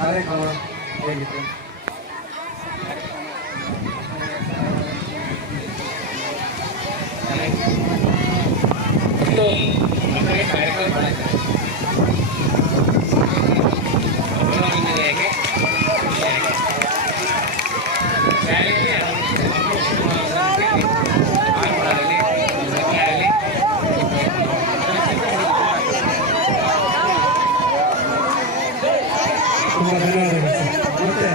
ಕಾರ್ಯಕ್ರಮ ಹೇಗಿತ್ತು? ಕಾರ್ಯಕ್ರಮ ತುಂಬ ಧನ್ಯವಾದಗಳು ಸರ್. ಮತ್ತೆ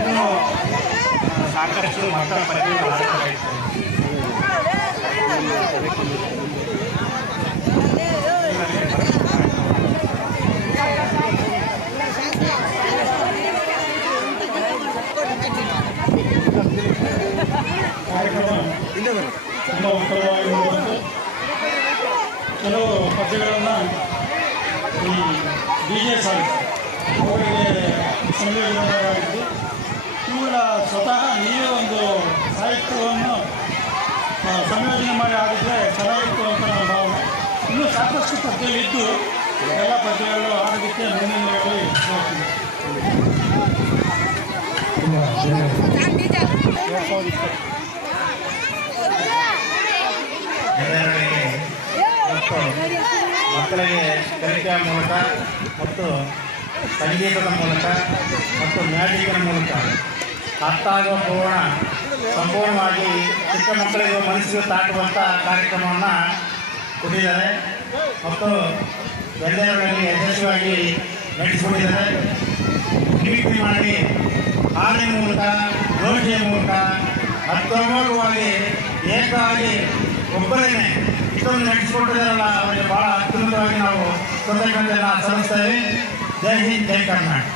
ಇನ್ನೂ ಸಾಕಷ್ಟು ಮತ ಪಡೆಯಲು ಆಗಬೇಕಾಯಿತು. ಕಾರ್ಯಕ್ರಮ ತುಂಬ ಉತ್ತಮವಾಗಿರುವಂತೆ ಕೆಲವು ಪದ್ಯಗಳನ್ನು ಈ DJ ಸಾಹಿತ್ಯ ಅವರಿಗೆ ಸಂಯೋಜನೆಯಾಗಿದ್ದು ಇವುಗಳ ಸ್ವತಃ ನೀವೇ ಒಂದು ಸಾಹಿತ್ಯವನ್ನು ಸಂಯೋಜನೆ ಮಾಡಿ ಆಗಿದ್ದರೆ ಚೆನ್ನಾಗಿತ್ತು ಅಂತ ನನ್ನ ಭಾವನೆ. ಇನ್ನೂ ಸಾಕಷ್ಟು ಪದ್ಯಗಳಿದ್ದು ಎಲ್ಲ ಪದ್ಯಗಳು ಆಡೋದಕ್ಕೆ ಮುಂದಿನಗಳಲ್ಲಿ ಹೋಗ್ತೀನಿ. ಮಕ್ಕಳಿಗೆ ಕಲಿಕೆಯ ಮೂಲಕ ಮತ್ತು ಸಂಗೀತದ ಮೂಲಕ ಮತ್ತು ಮ್ಯಾಜಿಕ್ನ ಮೂಲಕ ಅರ್ಥ ಆಗುವ ಸಂಪೂರ್ಣವಾಗಿ ಚಿಕ್ಕ ಮಕ್ಕಳಿಗೆ ಮನಸ್ಸಿಗೆ ತಾಕುವಂಥ ಕಾರ್ಯಕ್ರಮವನ್ನು ಕೊಟ್ಟಿದ್ದಾರೆ ಮತ್ತು ಎಲ್ಲರಲ್ಲಿ ಯಶಸ್ವಿಯಾಗಿ ನಡೆಸಿಕೊಂಡಿದ್ದಾರೆ. ಮಿಮಿಕ್ರಿ ಮಾಡಿ ಹಾಡಿನ ಮೂಲಕ ಯೋಜನೆಯ ಮೂಲಕ ಅತ್ಯಮೋಘವಾಗಿ ಏಕಾಗಿ ಒಬ್ಬರೇನೆ ಇಷ್ಟೊಂದು ನಡೆಸಿಕೊಟ್ಟಿದ್ದಾರಲ್ಲ ಅವರಿಗೆ ಭಾಳ ಅತ್ಯುನ್ನತವಾಗಿ ನಾವು ಕೃತಜ್ಞತೆಯನ್ನು ಸಲ್ಲಿಸ್ತೇವೆ. ಜೈ ಹಿಂದ್, ಜೈ ಕರ್ನಾಟಕ.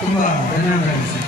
ತುಂಬ ಧನ್ಯವಾದಗಳು ಸರ್.